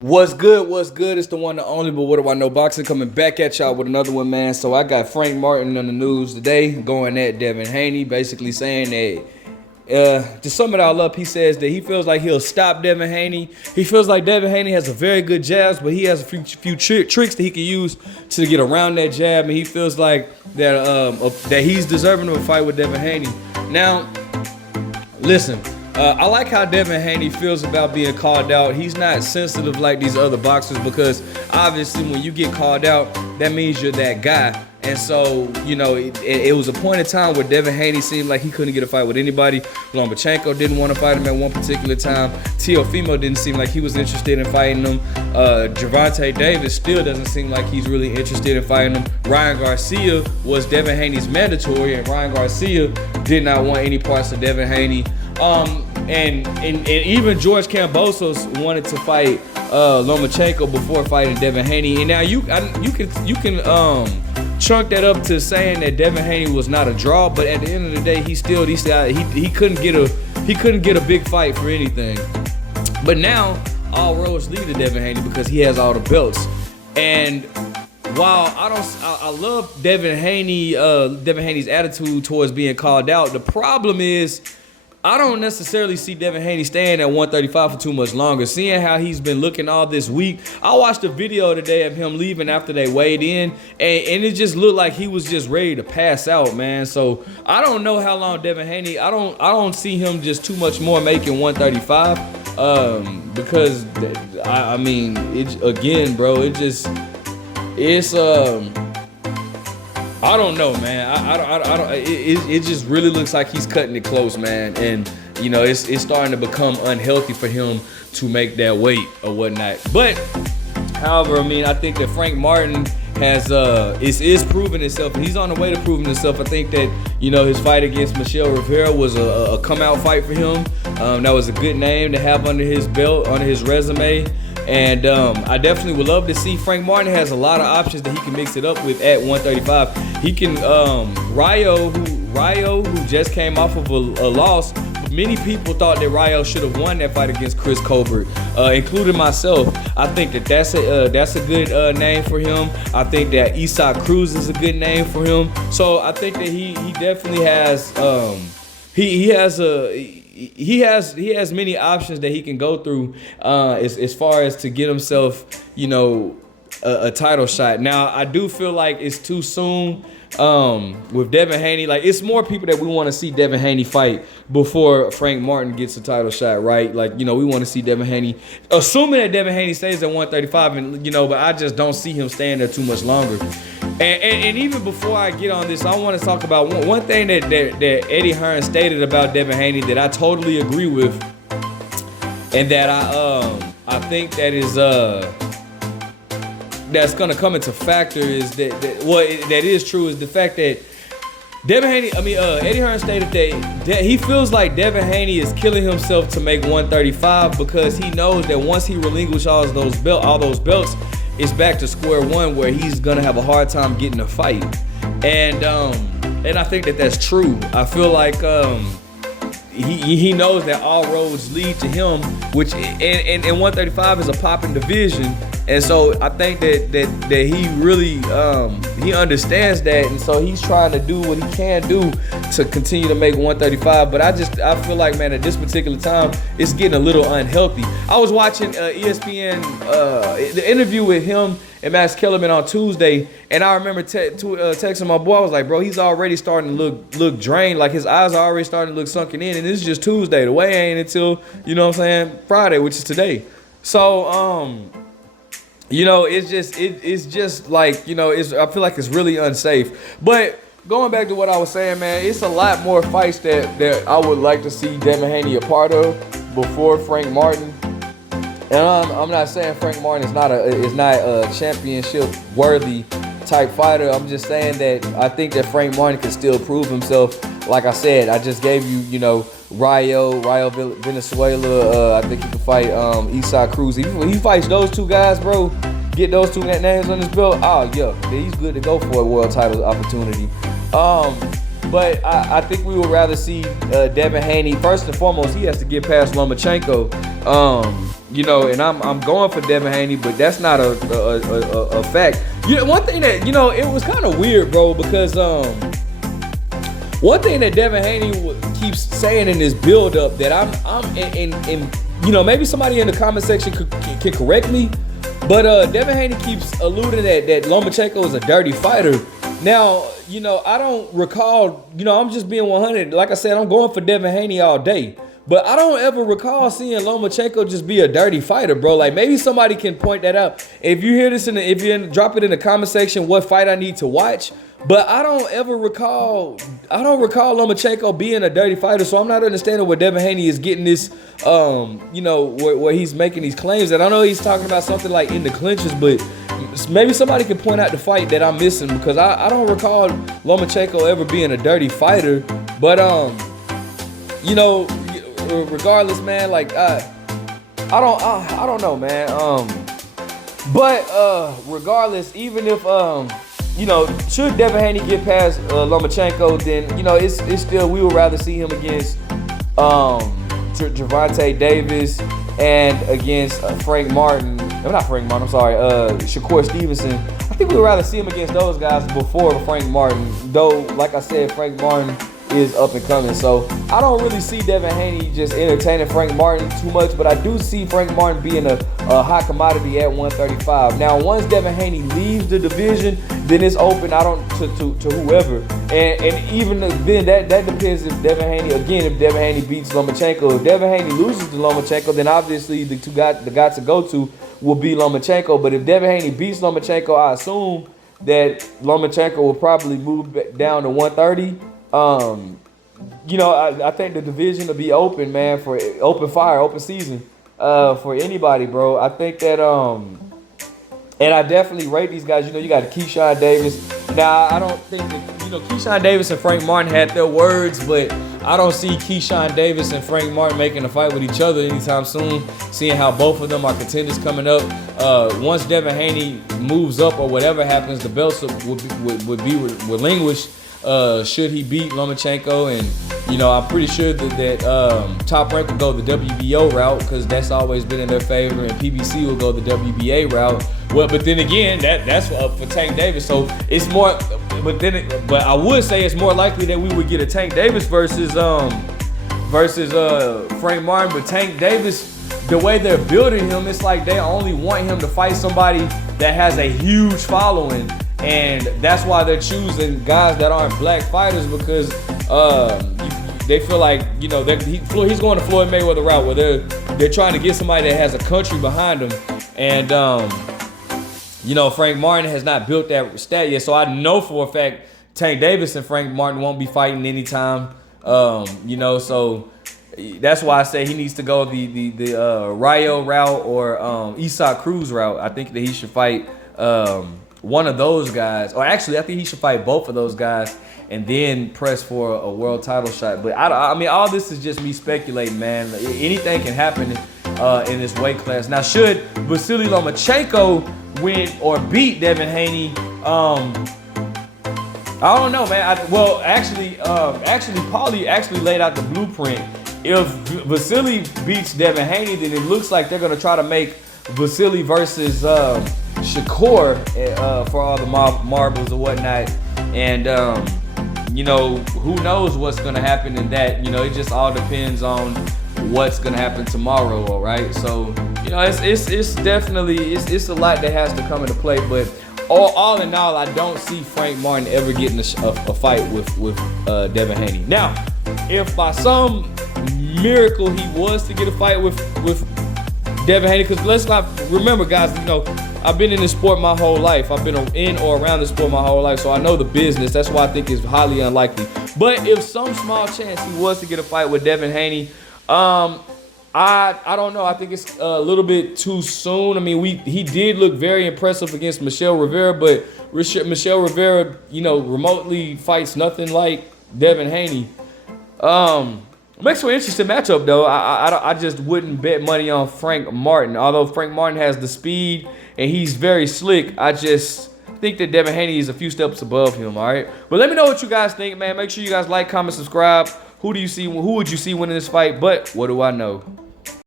What's good? What's good? It's the one, the only, but what do I know? Boxing coming back at y'all with another one, man. So I got Frank Martin on the news today going at Devin Haney, basically saying that to sum it all up, he says that he feels like he'll stop Devin Haney. He feels like Devin Haney has a very good jab, but he has a few tricks that he can use to get around that jab, and he feels like that he's deserving of a fight with Devin Haney. Now, listen. I like how Devin Haney feels about being called out. He's not sensitive like these other boxers because obviously when you get called out, that means you're that guy. And so, you know, it was a point in time where Devin Haney seemed like he couldn't get a fight with anybody. Lomachenko didn't want to fight him at one particular time. Teofimo didn't seem like he was interested in fighting him. Gervonta Davis still doesn't seem like he's really interested in fighting him. Ryan Garcia was Devin Haney's mandatory, and Ryan Garcia did not want any parts of Devin Haney. And even George Kambosos wanted to fight Lomachenko before fighting Devin Haney. And now you can chunk that up to saying that Devin Haney was not a draw, but at the end of the day, he couldn't get a big fight for anything. But now all roads lead to Devin Haney because he has all the belts. And while I love Devin Haney's attitude towards being called out, the problem is I don't necessarily see Devin Haney staying at 135 for too much longer. Seeing how he's been looking all this week, I watched a video today of him leaving after they weighed in, and it just looked like he was just ready to pass out, man. So I don't know how long Devin Haney. I don't see him just too much more making 135, because I mean, again, bro, I don't know, man. It just really looks like he's cutting it close, man. And you know, it's starting to become unhealthy for him to make that weight or whatnot. But however, I mean, I think that Frank Martin is proving himself, and he's on the way to proving himself. I think that, you know, his fight against Michelle Rivera was a come out fight for him. That was a good name to have under his belt, under his resume. And I definitely would love to see. Frank Martin has a lot of options that he can mix it up with at 135. He can Rayo, who just came off of a loss. Many people thought that Rayo should have won that fight against Chris Colbert, including myself. I think that that's a good name for him. I think that Isaac Cruz is a good name for him. So I think that he definitely has he has many options that he can go through as far as to get himself, you know, a title shot. Now, I do feel like it's too soon with Devin Haney. Like, it's more people that we want to see Devin Haney fight before Frank Martin gets a title shot, right? Like, you know, we want to see Devin Haney, assuming that Devin Haney stays at 135, and you know, but I just don't see him staying there too much longer. And even before I get on this, I want to talk about one thing that Eddie Hearn stated about Devin Haney that I totally agree with, and that I think that is that's gonna come into factor is that is true is the fact that Eddie Hearn stated that he feels like Devin Haney is killing himself to make 135 because he knows that once he relinquishes all those belts, it's back to square one where he's gonna have a hard time getting a fight. And I think that that's true. I feel like he knows that all roads lead to him, which and 135 is a popping division. And so I think that he really he understands that, and so he's trying to do what he can do to continue to make 135. But I feel like, man, at this particular time, it's getting a little unhealthy. I was watching ESPN the interview with him and Max Kellerman on Tuesday, and I remember texting my boy. I was like, bro, he's already starting to look drained. Like, his eyes are already starting to look sunken in, and this is just Tuesday. The way ain't until, you know what I'm saying, Friday, which is today. So you know, it's just like, you know, I feel like it's really unsafe. But going back to what I was saying, man, it's a lot more fights that I would like to see Devin Haney a part of before Frank Martin. And I'm not saying Frank Martin is not a championship worthy type fighter. I'm just saying that I think that Frank Martin can still prove himself. Like I said, I just gave you, you know, Rayo Venezuela. I think he can fight Isaac Cruz. If he fights those two guys, bro, get those two names on his belt, oh yeah, he's good to go for a world title opportunity. But I think we would rather see Devin Haney. First and foremost, he has to get past Lomachenko. You know, and I'm going for Devin Haney, but that's not a fact. You know, one thing that, you know, it was kind of weird, bro, because one thing that Devin Haney keeps saying in this build-up that I'm in, you know, maybe somebody in the comment section can correct me, but Devin Haney keeps alluding that Lomachenko is a dirty fighter. Now, you know, I don't recall, you know, I'm just being 100. Like I said, I'm going for Devin Haney all day. But I don't ever recall seeing Lomachenko just be a dirty fighter, bro. Like, maybe somebody can point that out. If you hear this, drop it in the comment section what fight I need to watch. But I don't recall Lomachenko being a dirty fighter. So I'm not understanding where Devin Haney is getting this, you know, where he's making these claims. And I know he's talking about something like in the clinches, but maybe somebody can point out the fight that I'm missing, because I don't recall Lomachenko ever being a dirty fighter. But, you know, regardless, man, like I don't know, man. But regardless, even if you know, should Devin Haney get past Lomachenko, then, you know, it's still, we would rather see him against Gervonta Davis and against Frank Martin. No, not Frank Martin, I'm sorry, Shakur Stevenson. I think we would rather see him against those guys before Frank Martin, though, like I said, Frank Martin is up and coming. So I don't really see Devin Haney just entertaining Frank Martin too much, but I do see Frank Martin being a hot commodity at 135. Now, once Devin Haney leaves the division, then it's open to whoever. And even then, that depends if Devin Haney beats Lomachenko. If Devin Haney loses to Lomachenko, then obviously the guy to go to will be Lomachenko. But if Devin Haney beats Lomachenko, I assume that Lomachenko will probably move back down to 130. You know, I think the division will be open, man, for open season, for anybody, bro. I think that, and I definitely rate these guys. You know, you got Keyshawn Davis. Now, I don't think that, you know, Keyshawn Davis and Frank Martin had their words, but I don't see Keyshawn Davis and Frank Martin making a fight with each other anytime soon, seeing how both of them are contenders coming up. Once Devin Haney moves up or whatever happens, the belts would be relinquished. Should he beat Lomachenko, and, you know, I'm pretty sure that Top Rank will go the WBO route, because that's always been in their favor, and PBC will go the WBA route. Well, but then again, that's up for Tank Davis, so it's more. But I would say it's more likely that we would get a Tank Davis versus Frank Martin. But Tank Davis, the way they're building him, it's like they only want him to fight somebody that has a huge following. And that's why they're choosing guys that aren't black fighters, because they feel like, you know, he's going to Floyd Mayweather route, where they're trying to get somebody that has a country behind them. And, you know, Frank Martin has not built that stat yet. So I know for a fact Tank Davis and Frank Martin won't be fighting anytime. You know, so that's why I say he needs to go the Rayo route or Isak Cruz route. I think that he should fight one of those guys, or actually I think he should fight both of those guys and then press for a world title shot. But I mean, all this is just me speculating, man. Anything can happen in this weight class. Now, should Vasily Lomachenko win or beat Devin Haney, I don't know, man. Actually, Paulie actually laid out the blueprint. If Vasily beats Devin Haney, then it looks like they're gonna try to make Vasily versus Shakur for all the marbles or whatnot. And you know, who knows what's gonna happen in that. You know, it just all depends on what's gonna happen tomorrow. All right, so, you know, it's definitely it's a lot that has to come into play. But all in all, I don't see Frank Martin ever getting a fight with Devin Haney. Now, if by some miracle he was to get a fight with Devin Haney, because let's not remember, guys, you know, I've been in this sport my whole life. I've been in or around this sport my whole life, so I know the business. That's why I think it's highly unlikely. But if some small chance he was to get a fight with Devin Haney, I don't know. I think it's a little bit too soon. I mean, he did look very impressive against Michelle Rivera, but Michelle Rivera, you know, remotely fights nothing like Devin Haney. Makes for an interesting matchup, though. I just wouldn't bet money on Frank Martin. Although Frank Martin has the speed and he's very slick, I just think that Devin Haney is a few steps above him, all right? But let me know what you guys think, man. Make sure you guys like, comment, subscribe. Who would you see winning this fight? But what do I know?